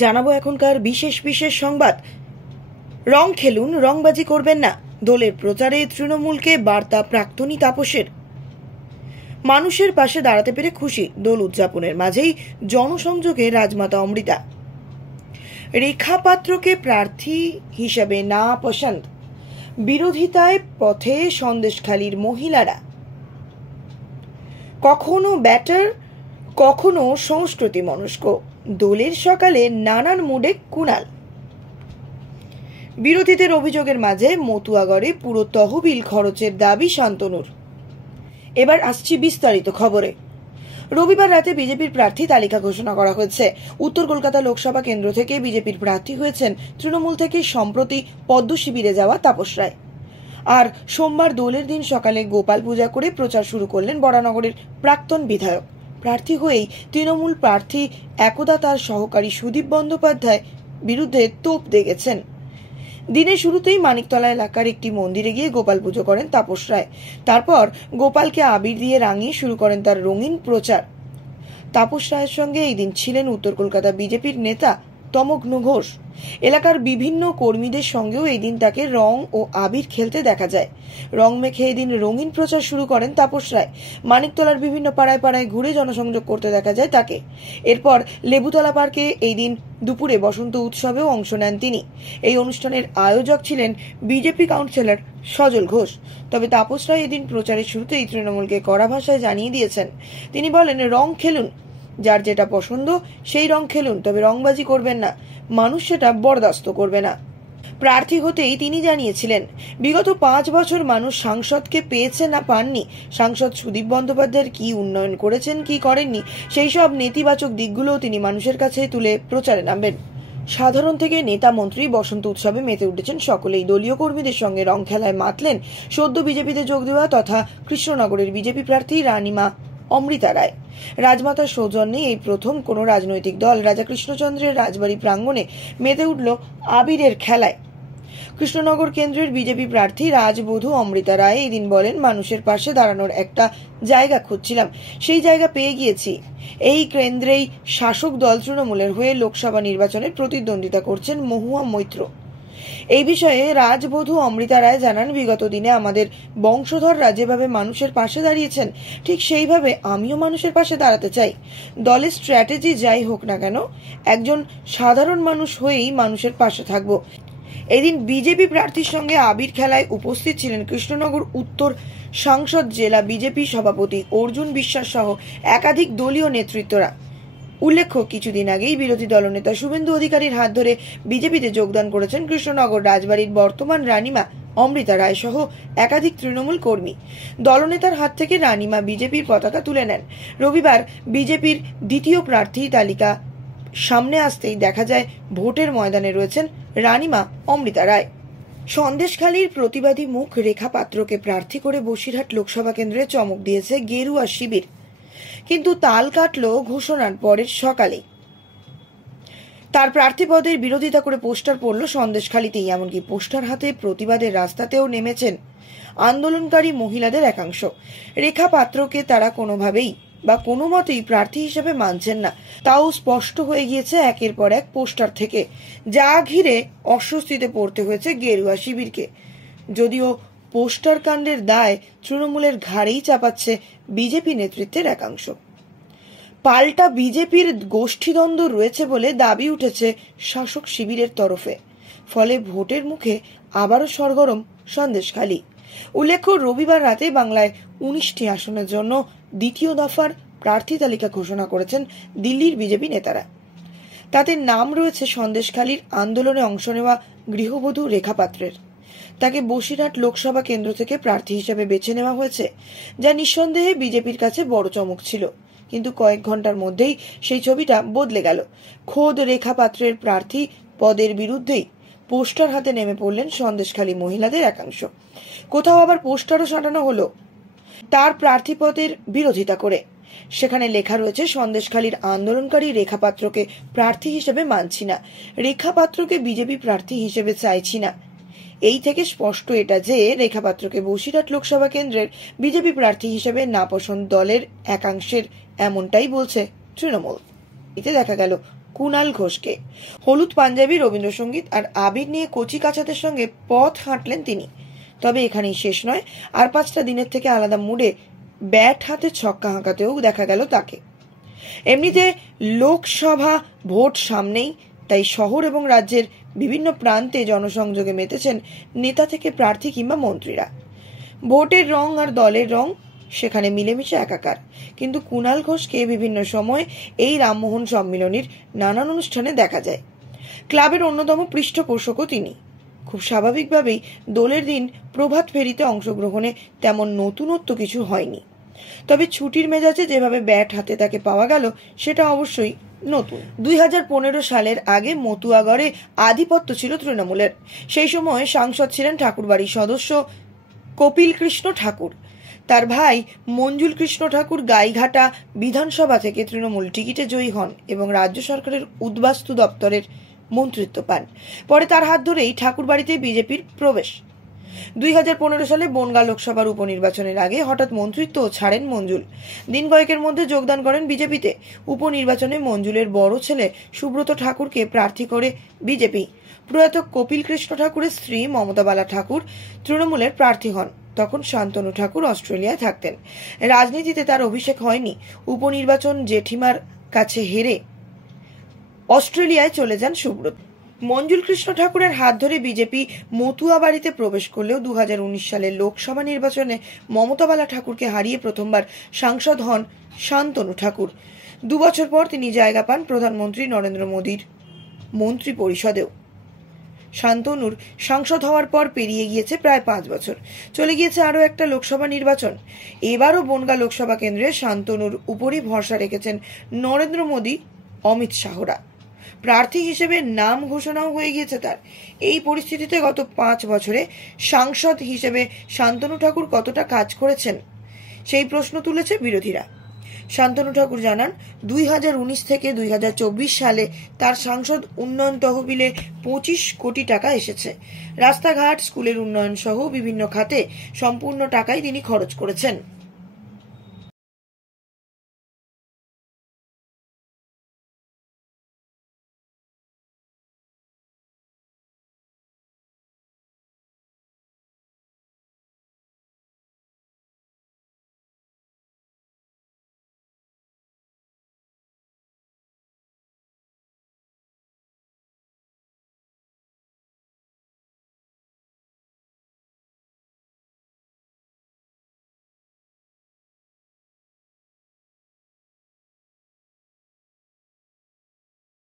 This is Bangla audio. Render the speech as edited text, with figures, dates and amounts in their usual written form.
জানাবো এখনকার বিশেষ বিশেষ সংবাদ। রং খেলুন, রংবাজি করবেন না, দলের প্রচারে তৃণমূলকে বার্তা প্রাক্তনী তাপসের। মানুষের পাশে দাঁড়াতে পেরে খুশি, দোল উদযাপনের মাঝেই জনসংযোগে রাজমাতা অমৃতা। রেখা পাত্রকে প্রার্থী হিসেবে না পছন্দ, বিরোধিতায় পথে সন্দেশখালীর মহিলারা। কখনো ব্যাটার, কখনো সংস্কৃতি মনস্ক, দোলের সকালে নানান মুডে কুণাল। বিরোধীদের অভিযোগের মাঝে মতুয়াগড়ে পুরো তহবিল খরচের দাবি শান্তনুর। এবার আসছি বিস্তারিত খবরে। রবিবার রাতে বিজেপির প্রার্থী তালিকা ঘোষণা করা হয়েছে। উত্তর কলকাতা লোকসভা কেন্দ্র থেকে বিজেপির প্রার্থী হয়েছেন তৃণমূল থেকে সম্প্রতি পদ্ম শিবিরে যাওয়া তাপস রায়। আর সোমবার দোলের দিন সকালে গোপাল পূজা করে প্রচার শুরু করলেন বরানগরের প্রাক্তন বিধায়ক। প্রার্থী হয়েই তৃণমূল প্রার্থী একদা তার সহকারী সুদীপ বন্দ্যোপাধ্যায় বিরুদ্ধে তোপ দেগেছেন। দিনের শুরুতেই মানিকতলা এলাকার একটি মন্দিরে গিয়ে গোপাল পুজো করেন তাপস রায়। তারপর গোপালকে আবির দিয়ে রাঙিয়ে শুরু করেন তার রঙিন প্রচার। তাপস রায়ের সঙ্গে এই দিন ছিলেন উত্তর কলকাতা বিজেপির নেতা তমগ্ন ঘোষ। এলাকার বিভিন্ন কর্মীদের সঙ্গেও এই দিন তাকে রং ও আবির খেলতে দেখা যায়। রং মেখে এই দিন রঙিন প্রচার শুরু করেন তাপস রায়। মানিকতলার বিভিন্ন পাড়ায় পাড়ায় ঘুরে জনসংযোগ করতে দেখা যায় তাকে। এরপর লেবুতলা পার্কে এই দিন দুপুরে বসন্ত উৎসবেও অংশ নেন তিনি। এই অনুষ্ঠানের আয়োজক ছিলেন বিজেপি কাউন্সিলর সজল ঘোষ। তবে তাপস রায় এদিন প্রচারের শুরুতেই তৃণমূলকে কড়া ভাষায় জানিয়ে দিয়েছেন। তিনি বলেন, রং খেলুন, যার যেটা পছন্দ সেই রং খেলুন, তবে রংবাজি করবেন না, মানুষ সেটা বরদাস্ত করবে না। প্রার্থী হতেই তিনি জানিয়েছিলেন, বিগত 5 বছর মানুষ সাংসদকে পেয়েছে না পাননি, সাংসদ সুদীপ বন্দ্যোপাধ্যায়ের কি উন্নয়ন করেছেন কি করেননি, সেই সব নেতিবাচক দিকগুলোও তিনি মানুষের কাছে তুলে প্রচারে নামবেন। সাধারণ থেকে নেতা মন্ত্রী বসন্ত উৎসবে মেতে উঠেছেন সকলেই। দলীয় কর্মীদের সঙ্গে রং খেলায় মাতলেন সদ্য বিজেপিতে যোগ দেওয়া তথা কৃষ্ণনগরের বিজেপি প্রার্থী রানীমা অমৃতা রায়। রাজমাতার সৌজন্যে এই প্রথম কোন রাজনৈতিক দল রাজা কৃষ্ণচন্দ্রের রাজবাড়ি প্রাঙ্গণে মেতে উঠল আবিরের খেলায়। কৃষ্ণনগর কেন্দ্রের বিজেপি প্রার্থী রাজবধূ অমৃতা রায় এই দিন বলেন, মানুষের পাশে দাঁড়ানোর একটা জায়গা খুঁজছিলাম, সেই জায়গা পেয়ে গিয়েছি। এই কেন্দ্রেই শাসক দল তৃণমূলের হয়ে লোকসভা নির্বাচনে প্রতিদ্বন্দ্বিতা করছেন মহুয়া মৈত্র। এই বিষয়ে রাজবধূ অমৃতা রায় জানান, বিগত দিনে আমাদের বংশধররা যেভাবে মানুষের পাশে দাঁড়িয়েছেন ঠিক সেইভাবে আমিও মানুষের পাশে দাঁড়াতে চাই। দলের স্ট্র্যাটেজি যাই হোক না কেন, একজন সাধারণ মানুষ হয়েই মানুষের পাশে থাকব। এদিন বিজেপি প্রার্থীর সঙ্গে আবির খেলায় উপস্থিত ছিলেন কৃষ্ণনগর উত্তর সাংসদ জেলা বিজেপি সভাপতি অর্জুন বিশ্বাস সহ একাধিক দলীয় নেতৃত্বরা। উল্লেখ্য, কিছুদিন আগেই বিরোধী দলনেতা শুভেন্দু অধিকারীর হাত ধরে বিজেপিতে যোগদান করেছেন কৃষ্ণনগর রাজবাড়ির বর্তমান রানীমা অমৃতা রায় সহ একাধিক তৃণমূল কর্মী। দলনেতার হাত থেকে রানীমা বিজেপির পতাকা তুলে নেন। রবিবার বিজেপির দ্বিতীয় প্রার্থী তালিকা সামনে আসতেই দেখা যায় ভোটের ময়দানে রয়েছেন রানীমা অমৃতা রায়। সন্দেশখালীর প্রতিবাদী মুখ রেখা পাত্রকে প্রার্থী করে বসিরহাট লোকসভা কেন্দ্রে চমক দিয়েছে গেরুয়া শিবির, কিন্তু তাল কাটল ঘোষণার পরের সকালে। তার প্রার্থী পদের বিরোধিতা করে পোস্টার পড়ল সন্দেশখালীতেই। এমনকি পোস্টার হাতে প্রতিবাদের রাস্তাতেও নেমেছেন আন্দোলনকারী মহিলাদের একাংশ। রেখা পাত্রকে তারা কোনোভাবেই বা কোনো মতেই প্রার্থী হিসেবে মানছেন না, তাও স্পষ্ট হয়ে গিয়েছে একের পর এক পোস্টার থেকে, যা ঘিরে অস্বস্তিতে পড়তে হয়েছে গেরুয়া শিবিরকে। যদিও পোস্টার কাণ্ডের দায় তৃণমূলের ঘাড়েই চাপাচ্ছে বিজেপি নেতৃত্বের একাংশ। পাল্টা বিজেপির গোষ্ঠীদ্বন্দ্ব রয়েছে বলে দাবি উঠেছে শাসক শিবিরের তরফে। ফলে ভোটের মুখে আবারও সরগরম সন্দেশখালী। উল্লেখ্য, রবিবার রাতে বাংলায় 19টি আসনের জন্য দ্বিতীয় দফার প্রার্থী তালিকা ঘোষণা করেছেন দিল্লির বিজেপি নেতারা। তাতে নাম রয়েছে সন্দেশখালীর আন্দোলনে অংশ নেওয়া গৃহবধূ রেখা পাত্রের। তাকে বসিরহাট লোকসভা কেন্দ্র থেকে প্রার্থী হিসেবে বেছে নেওয়া হয়েছে, যা নিঃসন্দেহে বিজেপির কাছে বড় চমক ছিল। কিন্তু কয়েক ঘন্টার মধ্যেই সেই ছবিটা বদলে গেল। খোদ রেখা পাত্রের প্রার্থী পদের বিরুদ্ধেই পোস্টার হাতে নেমে পড়লেন সন্দেশখালী মহিলাদের একাংশ। কোথাও আবার পোস্টারও সাঁটানো হলো তার প্রার্থী পদের বিরোধিতা করে। সেখানে লেখা রয়েছে, সন্দেশখালীর আন্দোলনকারী রেখা পাত্রকে প্রার্থী হিসেবে মানছি না, রেখা পাত্রকে বিজেপি প্রার্থী হিসেবে চাইছি না। এই থেকে স্পষ্ট এটা যে রেখা পাত্রকে বসিরহাট লোকসভা কেন্দ্রের বিজেপি প্রার্থী হিসেবে নাপসন্দ দলের একাংশের, এমনটাই বলছে তৃণমূল। এতে দেখা গেল কুণাল ঘোষকে। হলুদ পাঞ্জাবি, রবীন্দ্রসঙ্গীত আর আবির নিয়ে কচি কাচাদের সঙ্গে পথ হাঁটলেন তিনি। তবে এখানেই শেষ নয়, আর 5টা দিনের থেকে আলাদা মুডে ব্যাট হাতে ছক্কা হাঁকাতেও দেখা গেল তাকে। এমনিতে লোকসভা ভোট সামনেই, তাই শহর এবং রাজ্যের বিভিন্ন প্রান্তে জনসংযোগে মেতেছেন নেতা থেকে প্রার্থী কিংবা মন্ত্রীরা। ভোটের রং আর দলের রং সেখানে মিলেমিশে একাকার। কিন্তু কুণাল ঘোষকে বিভিন্ন সময় এই রামমোহন সম্মিলনীর নানান অনুষ্ঠানে দেখা যায়। ক্লাবের অন্যতম পৃষ্ঠপোষকও তিনি। খুব স্বাভাবিকভাবেই দোলের দিন প্রভাত ফেরিতে অংশগ্রহণে তেমন নতুনত্ব কিছু হয়নি। তবে ছুটির মেজাজে যেভাবে ব্যাট হাতে তাকে পাওয়া গেল সেটা অবশ্যই নতুন। 2015 সালের আগে মতুয়াগড়ে আধিপত্য ছিল তৃণমূলের। সেই সময় সাংসদ ছিলেন ঠাকুরবাড়ির সদস্য কপিল কৃষ্ণ ঠাকুর। তার ভাই মঞ্জুল কৃষ্ণ ঠাকুর গাইঘাটা বিধানসভা থেকে তৃণমূল টিকিটে জয়ী হন এবং রাজ্য সরকারের উদ্বাস্তু দপ্তরের মন্ত্রিত্ব পান। পরে তার হাত ধরেই ঠাকুরবাড়িতে বিজেপির প্রবেশ। 2015 সালে বনগাঁ লোকসভার উপনির্বাচনের আগে হঠাৎ মন্ত্রিত্ব ছাড়েন মঞ্জুল। দিন কয়েকের মধ্যে যোগদান করেন বিজেপিতে। উপনির্বাচনে মঞ্জুলের বড় ছেলে সুব্রত ঠাকুরকে প্রার্থী করে বিজেপি। প্রয়াত কপিল কৃষ্ণ ঠাকুরের স্ত্রী মমতা বালা ঠাকুর তৃণমূলের প্রার্থী হন। তখন শান্তনু ঠাকুর অস্ট্রেলিয়ায় থাকতেন। রাজনীতিতে তার অভিষেক হয়নি। উপনির্বাচন জেঠিমার কাছে হেরে অস্ট্রেলিয়ায় চলে যান সুব্রত। মঞ্জুল কৃষ্ণ ঠাকুরের হাত ধরে বিজেপি মতুয়াবাড়িতে প্রবেশ করলেও 2019 সালের লোকসভা নির্বাচনে মমতা বালা ঠাকুরকে হারিয়ে প্রথমবার সাংসদ হন শান্তনু ঠাকুর। 2 বছর পর তিনি জায়গা পান প্রধানমন্ত্রী নরেন্দ্র মোদীর মন্ত্রী পরিষদেও। শান্তনুর সাংসদ হওয়ার পর পেরিয়ে গিয়েছে প্রায় 5 বছর। চলে গিয়েছে আরও একটা লোকসভা নির্বাচন। এবারও বনগাঁ লোকসভা কেন্দ্রে শান্তনুর উপরই ভরসা রেখেছেন নরেন্দ্র মোদী, অমিত শাহরা। প্রার্থী হিসেবে নাম ঘোষণাও হয়ে গিয়েছে তার। এই পরিস্থিতিতে গত 5 বছরে সাংসদ হিসেবে শান্তনু ঠাকুর কতটা কাজ করেছেন সেই প্রশ্ন তুলেছে বিরোধীরা। শান্তনু ঠাকুর জানান, 2019 থেকে 2024 সালে তার সাংসদ উন্নয়ন তহবিলে 25 কোটি টাকা এসেছে। রাস্তাঘাট, স্কুলের উন্নয়ন সহ বিভিন্ন খাতে সম্পূর্ণ টাকাই তিনি খরচ করেছেন।